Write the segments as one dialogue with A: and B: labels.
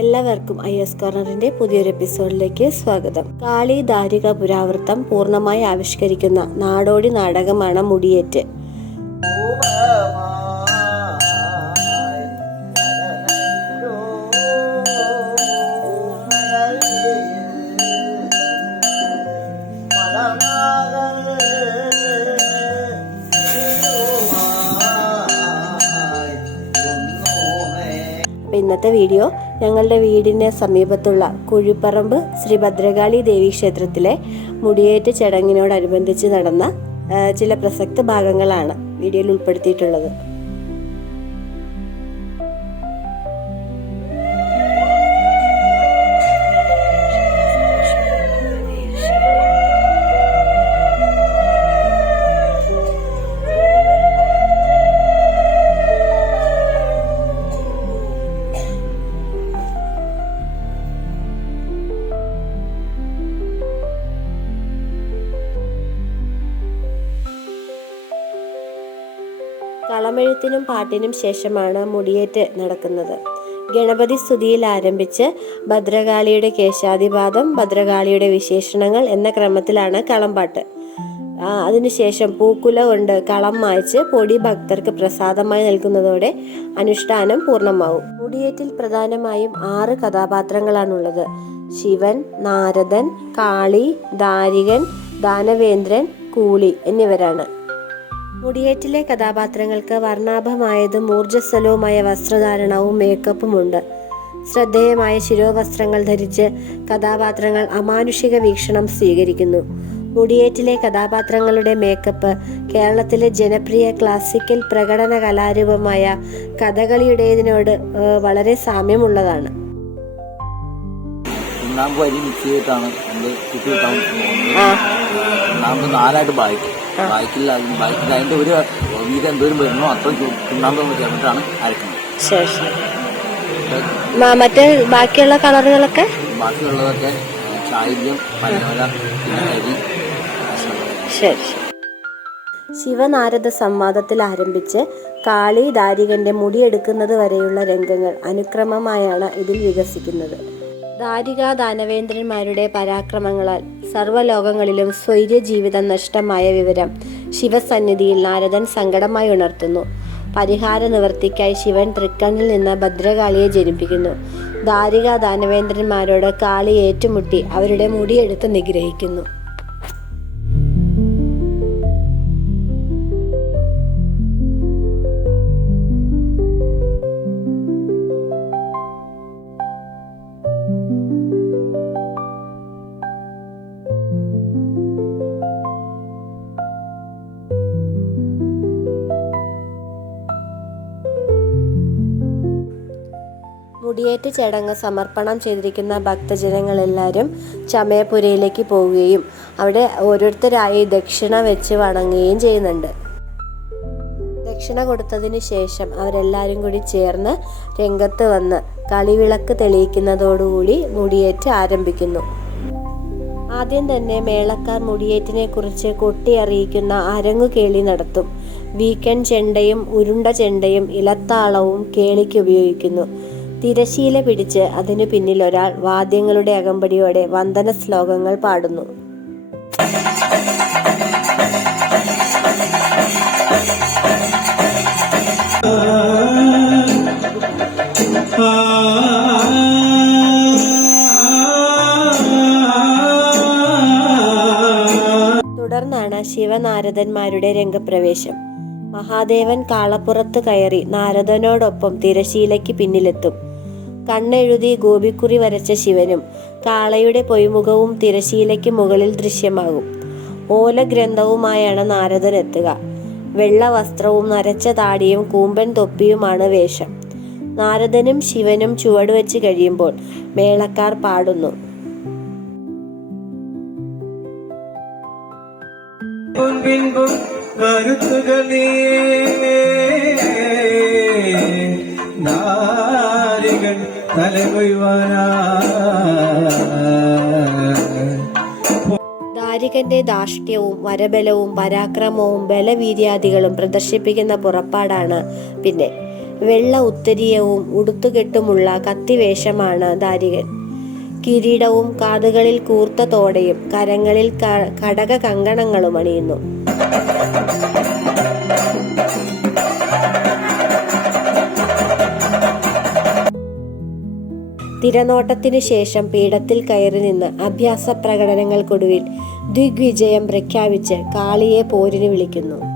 A: എല്ലാവർക്കും I S കോർണറിന്റെ പുതിയൊരു എപ്പിസോഡിലേക്ക് സ്വാഗതം. കാളി ദാരിക പുരാവൃത്തം പൂർണമായി ആവിഷ്കരിക്കുന്ന നാടോടി നാടകമാണ് മുടിയേറ്റ്. ഇന്നത്തെ വീഡിയോ ഞങ്ങളുടെ വീടിന് സമീപത്തുള്ള കുഴിപ്പറമ്പ് ശ്രീ ഭദ്രകാളി ദേവി ക്ഷേത്രത്തിലെ മുടിയേറ്റ് ചടങ്ങിനോടനുബന്ധിച്ച് നടന്ന ചില പ്രസക്ത ഭാഗങ്ങളാണ് വീഡിയോയിൽ ഉൾപ്പെടുത്തിയിട്ടുള്ളത്. കളമെഴുത്തിനും പാട്ടിനും ശേഷമാണ് മുടിയേറ്റ് നടക്കുന്നത്. ഗണപതി സ്തുതിയിൽ ആരംഭിച്ച് ഭദ്രകാളിയുടെ കേശാതിപാദം ഭദ്രകാളിയുടെ വിശേഷണങ്ങൾ എന്ന ക്രമത്തിലാണ് കളംപാട്ട്. അതിനുശേഷം പൂക്കുല കൊണ്ട് കളം മായ്ച്ച് പൊടി ഭക്തർക്ക് പ്രസാദമായി നൽകുന്നതോടെ അനുഷ്ഠാനം പൂർണമാവും. മുടിയേറ്റിൽ പ്രധാനമായും ആറ് കഥാപാത്രങ്ങളാണുള്ളത്. ശിവൻ നാരദൻ കാളി ദാരികൻ ദാനവേന്ദ്രൻ കൂളി എന്നിവരാണ്. മുടിയേറ്റിലെ കഥാപാത്രങ്ങൾക്ക് വർണാഭമായതും ഊർജസ്വലവുമായ വസ്ത്രധാരണവും മേക്കപ്പും ഉണ്ട് ശ്രദ്ധേയമായ ശിരോവസ്ത്രങ്ങൾ ധരിച്ച് കഥാപാത്രങ്ങൾ അമാനുഷിക വീക്ഷണം സ്വീകരിക്കുന്നു. മുടിയേറ്റിലെ കഥാപാത്രങ്ങളുടെ മേക്കപ്പ് കേരളത്തിലെ ജനപ്രിയ ക്ലാസിക്കൽ പ്രകടന കലാരൂപമായ കഥകളിയുടേതിനോട് വളരെ സാമ്യമുള്ളതാണ്.
B: നാലായിട്ട് ബാധിക്കും ബാക്കിൽ ബാക്കിൽ അതിന്റെ ഒരു വീട് എന്തോരം വരുന്നോ അത്രയും ചുണ്ണാമ്പ് ചേർന്നിട്ടാണ് അരക്കുന്നത്.
A: മറ്റ് ബാക്കിയുള്ള കളറുകളൊക്കെ?
B: ബാക്കിയുള്ളതൊക്കെ ചായം പനോല അരി
A: ശരി. ശിവനാരദ സംവാദത്തിൽ ആരംഭിച്ച് കാളി ദാരികന്റെ മുടിയെടുക്കുന്നത് വരെയുള്ള രംഗങ്ങൾ അനുക്രമമായാണ് ഇതിൽ വികസിക്കുന്നത്. ദാരിക ദാനവേന്ദ്രന്മാരുടെ പരാക്രമങ്ങളാൽ സർവലോകങ്ങളിലും സ്വൈര്യ ജീവിതം നഷ്ടമായ വിവരം ശിവസന്നിധിയിൽ നാരദൻ സങ്കടമായി ഉണർത്തുന്നു. പരിഹാര നിവൃത്തിക്കായി ശിവൻ തൃക്കണ്ണിൽ നിന്ന് ഭദ്രകാളിയെ ജനിപ്പിക്കുന്നു. ദാരിക ദാനവേന്ദ്രന്മാരോട് കാളി ഏറ്റുമുട്ടി അവരുടെ മുടിയെടുത്ത് നിഗ്രഹിക്കുന്നു. മുടിയേറ്റ് ചടങ്ങ് സമർപ്പണം ചെയ്തിരിക്കുന്ന ഭക്തജനങ്ങളെല്ലാവരും ചമയപുരയിലേക്ക് പോവുകയും അവിടെ ഓരോരുത്തരായി ദക്ഷിണ വെച്ച് വണങ്ങുകയും ചെയ്യുന്നുണ്ട്. ദക്ഷിണ കൊടുത്തതിന് ശേഷം അവരെല്ലാവരും കൂടി ചേർന്ന് രംഗത്ത് വന്ന് കളിവിളക്ക് തെളിയിക്കുന്നതോടുകൂടി മുടിയേറ്റ് ആരംഭിക്കുന്നു. ആദ്യം തന്നെ മേളക്കാർ മുടിയേറ്റിനെ കുറിച്ച് കൊട്ടി അറിയിക്കുന്ന അരങ്ങു കേളി നടത്തും. വീക്കൻ ചെണ്ടയും ഉരുണ്ട ചെണ്ടയും ഇലത്താളവും കേളിക്ക് ഉപയോഗിക്കുന്നു. തിരശീല പിടിച്ച് അതിനു പിന്നിൽ ഒരാൾ വാദ്യങ്ങളുടെ അകമ്പടിയോടെ വന്ദന ശ്ലോകങ്ങൾ പാടുന്നു. തുടർന്നാണ് ശിവനാരദന്മാരുടെ രംഗപ്രവേശം. മഹാദേവൻ കാളപ്പുറത്ത് കയറി നാരദനോടൊപ്പം തിരശീലയ്ക്ക് പിന്നിലെത്തും. കണ്ണെഴുതി ഗോപിക്കുറി വരച്ച ശിവനും കാളയുടെ പൊയ്മുഖവും തിരശീലയ്ക്ക് മുകളിൽ ദൃശ്യമാകും. ഓല ഓലഗ്രന്ഥവുമായാണ് നാരദൻ എത്തുക. വെള്ള വസ്ത്രവും നരച്ച താടിയും കൂമ്പൻ തൊപ്പിയുമാണ് വേഷം. നാരദനും ശിവനും ചുവടുവെച്ച് കഴിയുമ്പോൾ മേളക്കാർ പാടുന്നു.
C: പിൻപും കരുത്തുകളേ നാരികൾ തലകൊയ്വാനാ
A: ദാരികന്റെ ധാർഷ്ട്യവും വരബലവും പരാക്രമവും ബലവീര്യാദികളും പ്രദർശിപ്പിക്കുന്ന പുറപ്പാടാണ്. പിന്നെ വെള്ള ഉത്തരീയവും ഉടുത്തുകെട്ടുമുള്ള കത്തിവേഷമാണ് ദാരികൻ കിരീടവും കാതുകളിൽ കൂർത്ത തോടയും കരങ്ങളിൽ കടക കങ്കണങ്ങളും അണിയുന്നു. തിരനോട്ടത്തിനു ശേഷം പീഠത്തിൽ കയറി നിന്ന് അഭ്യാസ പ്രകടനങ്ങൾക്കൊടുവിൽ ദിഗ്വിജയം പ്രഖ്യാപിച്ച് കാളിയെ പോരിന് വിളിക്കുന്നു.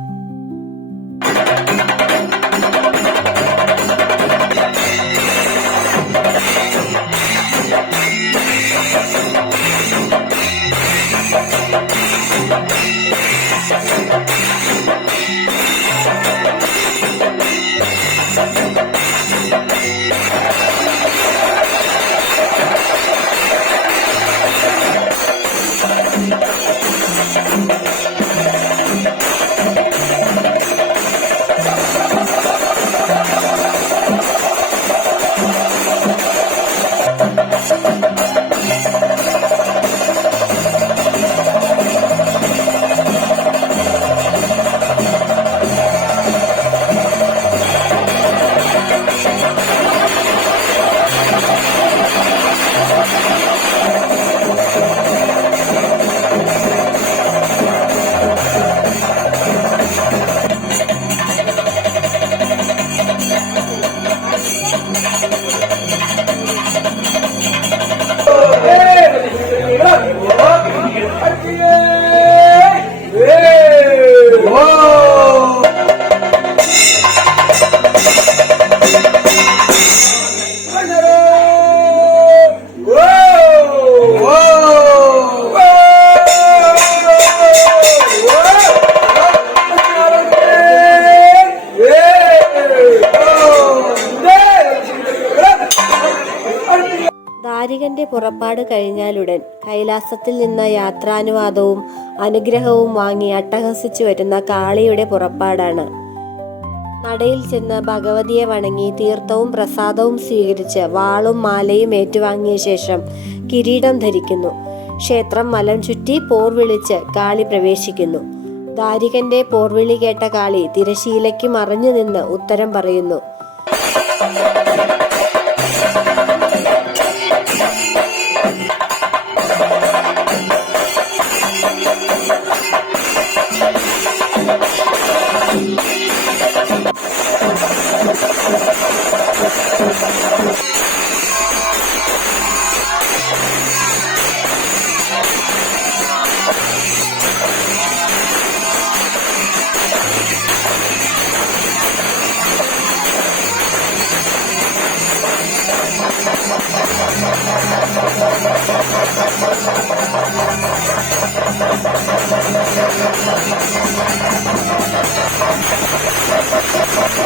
A: കൈലാസത്തിൽ നിന്ന് യാത്രാനുവാദവും അനുഗ്രഹവും വാങ്ങി അട്ടഹസിച്ചു വരുന്ന കാളിയുടെ പുറപ്പാടാണ്. നടയിൽ ചെന്ന് ഭഗവതിയെ വണങ്ങി തീർത്ഥവും പ്രസാദവും സ്വീകരിച്ച് വാളും മാലയും ഏറ്റുവാങ്ങിയ ശേഷം കിരീടം ധരിക്കുന്നു. ക്ഷേത്രം മലം ചുറ്റി പോർ വിളിച്ച് കാളി പ്രവേശിക്കുന്നു. ദാരികന്റെ പോർവിളി കേട്ട കാളി തിരശീലയ്ക്ക് മറിഞ്ഞു നിന്ന് ഉത്തരം പറയുന്നു. കാളിയുടെ കലി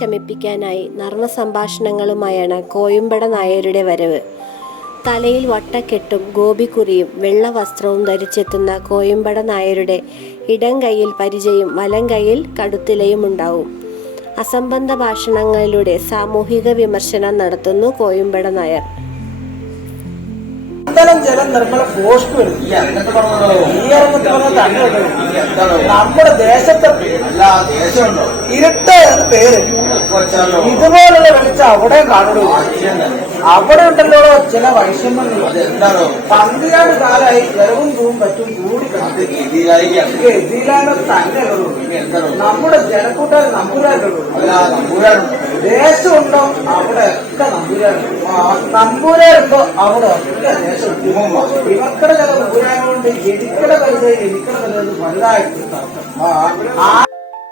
A: ശമിപ്പിക്കാനായി നർമ്മ സംഭാഷണങ്ങളുമായാണ് കോയുമ്പട നായരുടെ വരവ്. തലയിൽ വട്ടക്കെട്ടും ഗോപിക്കുറിയും വെള്ള വസ്ത്രവും ധരിച്ചെത്തുന്ന കോയമ്പട നായരുടെ ഇടം കൈയിൽ പരിചയും വലം കൈയിൽ കടുത്തിലയും ഉണ്ടാവും. അസംബന്ധ ഭാഷണങ്ങളിലൂടെ സാമൂഹിക വിമർശനം നടത്തുന്നു കോയമ്പട നായർ.
D: മണ്ഡലം ജലം നിർമ്മല പോസ്റ്റ് വരും.
B: ഈ ഇറങ്ങത്തെ പറഞ്ഞോ
D: ഈ ഇറങ്ങത്ത് പറഞ്ഞ തന്നെ നമ്മുടെ ദേശത്തെ ഇരുട്ട് എന്ന് പേര്. ഇതുപോലുള്ള വെളിച്ചം അവിടെ കാണുള്ളൂ. അവിടെ ഉണ്ടല്ലോ ചില വൈഷമ്യങ്ങൾ. പന്തിരാണ്ട് കാലായി കിഴവും പൂവും പറ്റും കൂടി ഇതിലാണ് തന്നെ നമ്മുടെ ജനക്കൂട്ടാൽ നമ്പൂരാനുള്ളൂ ദേശമുണ്ടോ? അവിടെ ഒക്കെ നമ്പൂരാനുണ്ട് നമ്പൂരാരുണ്ടോ? അവിടെ ഒക്കെ ദേശമുണ്ട്. ഇവർക്കടെ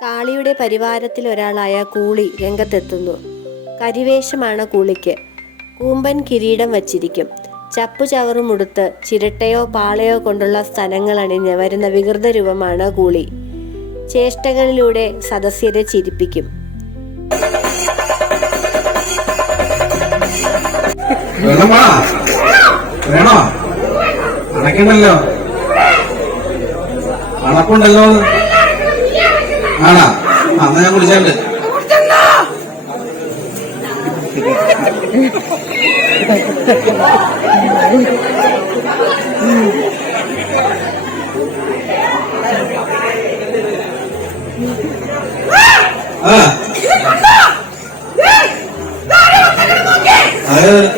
A: കാളിയുടെ പരിവാരത്തിൽ ഒരാളായ കൂളി രംഗത്തെത്തുന്നു. കരിവേഷമാണ് കൂളിക്ക്. കൂമ്പൻ കിരീടം വച്ചിരിക്കും. ചപ്പു ചവറുമുടുത്ത് ചിരട്ടയോ പാളയോ കൊണ്ടുള്ള സ്ഥലങ്ങൾ അണിഞ്ഞ് വരുന്ന വികൃത രൂപമാണ് കൂളി. ചേഷ്ടകളിലൂടെ സദസ്യരെ ചിരിപ്പിക്കും.
C: വേണോ? അണക്കണ്ടല്ലോ. അണക്കുണ്ടല്ലോ. ആണാ? അന്ന് ഞാൻ കുടിച്ചാണ്ട് ആ. അത്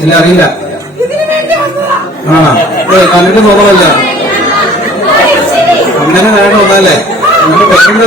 C: ഇല്ല അറിയില്ല. ആണോ? കണ്ടിട്ട് തോന്നണല്ല അങ്ങനെ വേണം ഒന്നല്ലേ നമ്മുടെ പെട്ടെന്ന്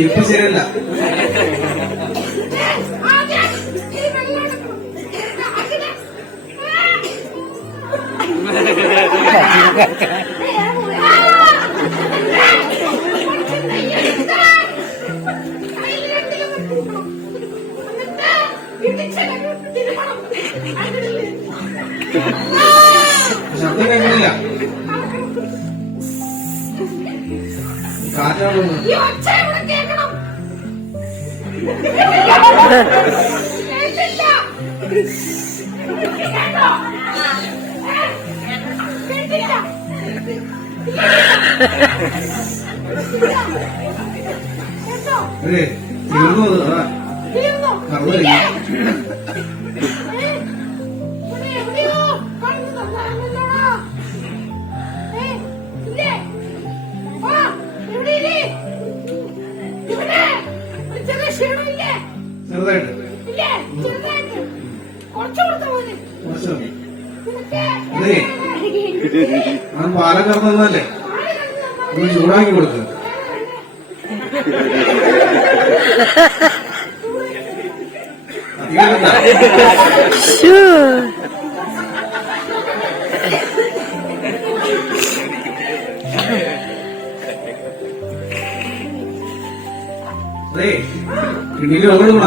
C: ഇപ്പൊ ശരിയല്ല
E: നിനക്ക്
C: അത്. പാലം കറന്നതല്ലേ ചൂടാക്കി കൊടുക്ക് അധികം ഇടണ്ട. അതേ കിഡ്നിയിൽ വെള്ളം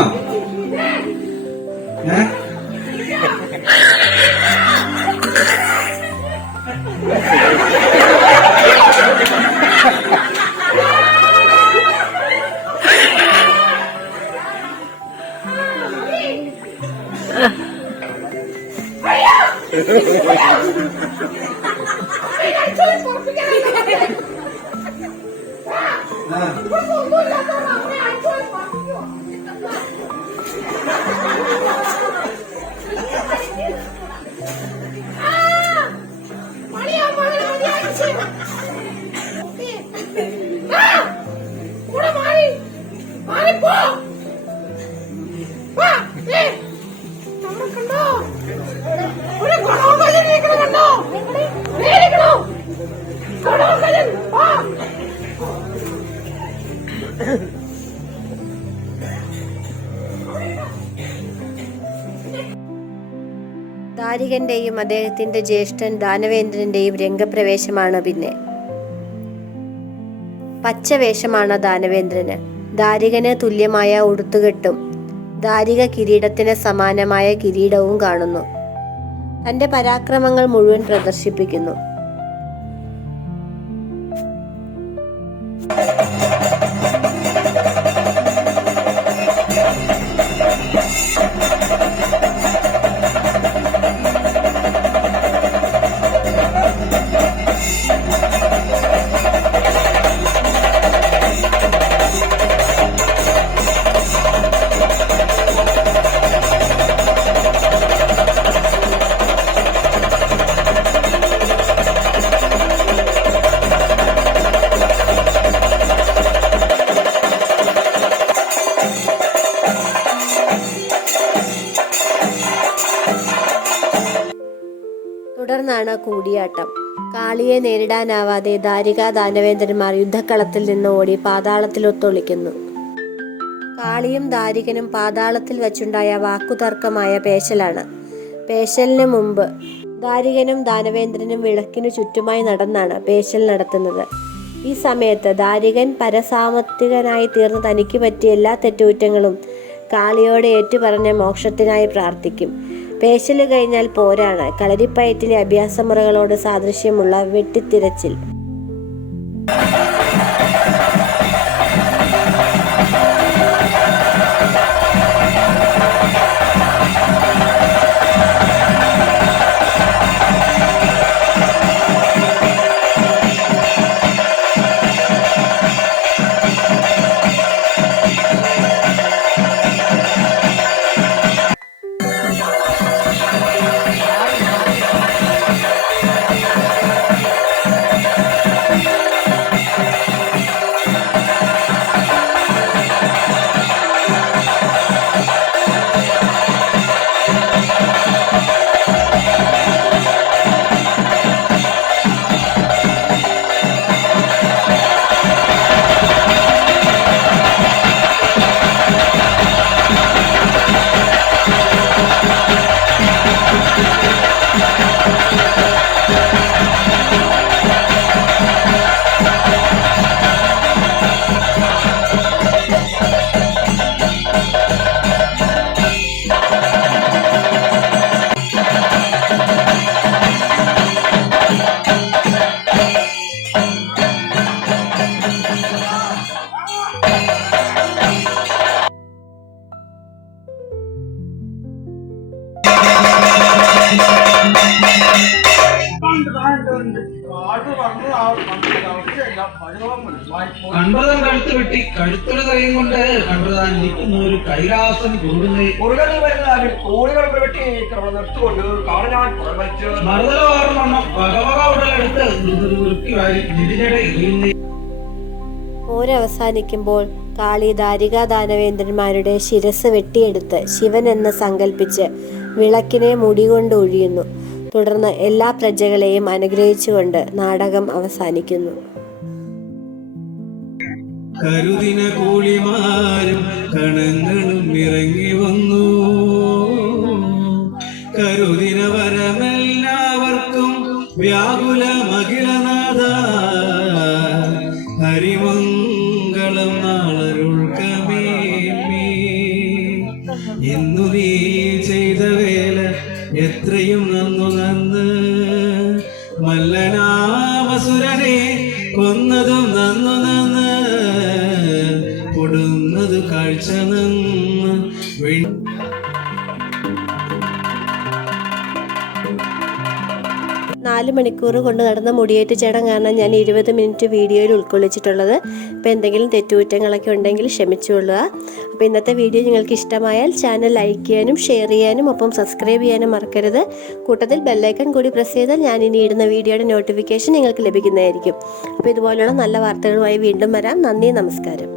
A: അദ്ദേഹത്തിന്റെ ജ്യേഷ്ഠൻ ദാനവേന്ദ്രന്റെയും രംഗപ്രവേശമാണ് പിന്നെ. പച്ചവേഷമാണ് ദാനവേന്ദ്രന്. ദാരികന് തുല്യമായ ഉടുത്തുകെട്ടും ദാരിക കിരീടത്തിന് സമാനമായ കിരീടവും കാണുന്നു. തന്റെ പരാക്രമങ്ങൾ മുഴുവൻ പ്രദർശിപ്പിക്കുന്നു. കൂടിയാട്ടം. കാളിയെ നേരിടാനാവാതെ ദാരിക ദാനവേന്ദ്രന്മാർ യുദ്ധക്കളത്തിൽ നിന്ന് ഓടി പാതാളത്തിലൊത്തൊളിക്കുന്നു കാളിയും ദാരികനും പാതാളത്തിൽ വച്ചുണ്ടായ വാക്കുതർക്കമായ പേശലാണ്. പേശലിന് മുമ്പ് ദാരികനും ദാനവേന്ദ്രനും വിളക്കിനു ചുറ്റുമായി നടന്നാണ് പേശൽ നടത്തുന്നത്. ഈ സമയത്ത് ദാരികൻ പരസാമത്തികനായി തീർന്ന് തനിക്ക് പറ്റിയ എല്ലാ തെറ്റുകുറ്റങ്ങളും കാളിയോട് ഏറ്റുപറഞ്ഞ മോക്ഷത്തിനായി പ്രാർത്ഥിക്കും. പേശൽ കഴിഞ്ഞാൽ പോരാണ്. കളരിപ്പയറ്റിലെ അഭ്യാസമുറകളോട് സാദൃശ്യമുള്ള വെട്ടിത്തിരച്ചിൽ.
C: കൈലാസം കുറുകുന്നേ
F: മുരുകനിൽ വരുന്ന കോടികൾ വെട്ടി നിർത്തുകൊണ്ട് കാണാൻ പുറമച്ച്
C: മറുതലവാറുവണ്ണം വകവക ഉടലെടുത്ത് വൃത്തി വാരി നെടിഞ്ഞടെ എറിയുന്നേ
A: പോരവസാനിക്കുമ്പോൾ കാളി ദാരികാ ദാനവേന്ദ്രന്മാരുടെ ശിരസ് വെട്ടിയെടുത്ത് ശിവൻ എന്ന് സങ്കല്പിച്ച് വിളക്കിനെ മുടികൊണ്ട് ഒഴിയുന്നു. തുടർന്ന് എല്ലാ പ്രജകളെയും അനുഗ്രഹിച്ചുകൊണ്ട് നാടകം അവസാനിക്കുന്നു.
G: കരുതിന കൂളിമാരും കണങ്ങളും ഇറങ്ങി വന്നു. കരുതിന വരമെല്ലാവർക്കും വ്യാകുല മകിളനാഥ ഹരിമംഗളം നാളരുൾക്കമേമേ എന്നു നീ ചെയ്ത വേല എത്രയും നന്നു നന്ന്. മല്ലനാമസുരനെ കൊന്നതും നന്നു നന്ന്. കാഴ്ച നിന്ന്
A: നാല് മണിക്കൂർ കൊണ്ട് നടന്ന മുടിയേറ്റ് കാരണം ഞാൻ ഇരുപത് മിനിറ്റ് വീഡിയോയിൽ ഉൾക്കൊള്ളിച്ചിട്ടുള്ളത്. അപ്പോൾ എന്തെങ്കിലും തെറ്റുകുറ്റങ്ങളൊക്കെ ഉണ്ടെങ്കിൽ ക്ഷമിച്ചുകൊള്ളുക. അപ്പോൾ ഇന്നത്തെ വീഡിയോ നിങ്ങൾക്ക് ഇഷ്ടമായാൽ ചാനൽ ലൈക്ക് ചെയ്യാനും ഷെയർ ചെയ്യാനും ഒപ്പം സബ്സ്ക്രൈബ് ചെയ്യാനും മറക്കരുത്. കൂട്ടത്തിൽ ബെല്ലൈക്കൺ കൂടി പ്രസ് ചെയ്താൽ ഞാൻ ഇനി ഇടുന്ന വീഡിയോയുടെ നോട്ടിഫിക്കേഷൻ നിങ്ങൾക്ക് ലഭിക്കുന്നതായിരിക്കും. അപ്പോൾ ഇതുപോലുള്ള നല്ല വാർത്തകളുമായി വീണ്ടും വരാം. നന്ദി നമസ്കാരം.